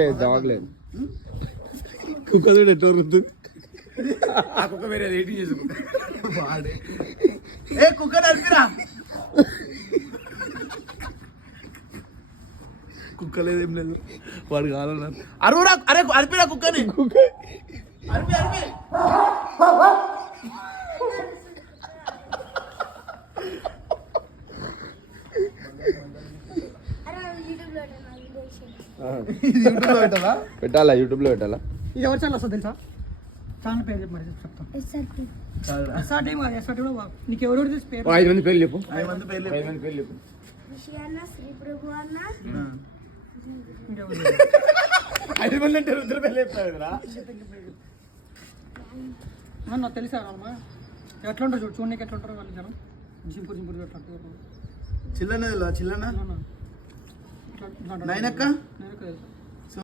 లేదు దావట్లేదు కుక్క చూడు ఎట్లా వరుకుతుంది ఆ కుక్క వేరే రేటింగ్ చేసుకుంటా వాడే ఏ కుక్క నడిపిరా కుక్క లేదు ఏం లేదు వాడు కావాలన్నారు అరువురా అరే అరిపిరా కుక్కని అరిపి అరిపి పెట్టాలా యూట్యూబ్ లో పెట్టాలా ఇది ఎవరు ఛానల్ వస్తుంది తెలుసా ఛానల్ పేరు చెప్పి మరి చెప్తాం ఎస్ఆర్టీ కాదు ఎస్ఆర్టీ కూడా నీకు ఎవరు తెలిసి పేరు 5 మంది పేర్లు చెప్పు 5 మంది పేర్లు 5 మంది పేర్లు చెప్పు శ్రీ ప్రభు అన్న 5 మంది అంటే రుద్ర పేర్లు చెప్తావు కదరా నాకు తెలుసా అమ్మా ఎట్లా ఉంటారు చూడు చూడడానికి ఎట్లా ఉంటారు వాళ్ళు జనం జింపూర్ ఎట్లా ఉంటారు చిల్లన్న చిల్లన్న నైనక్క నేను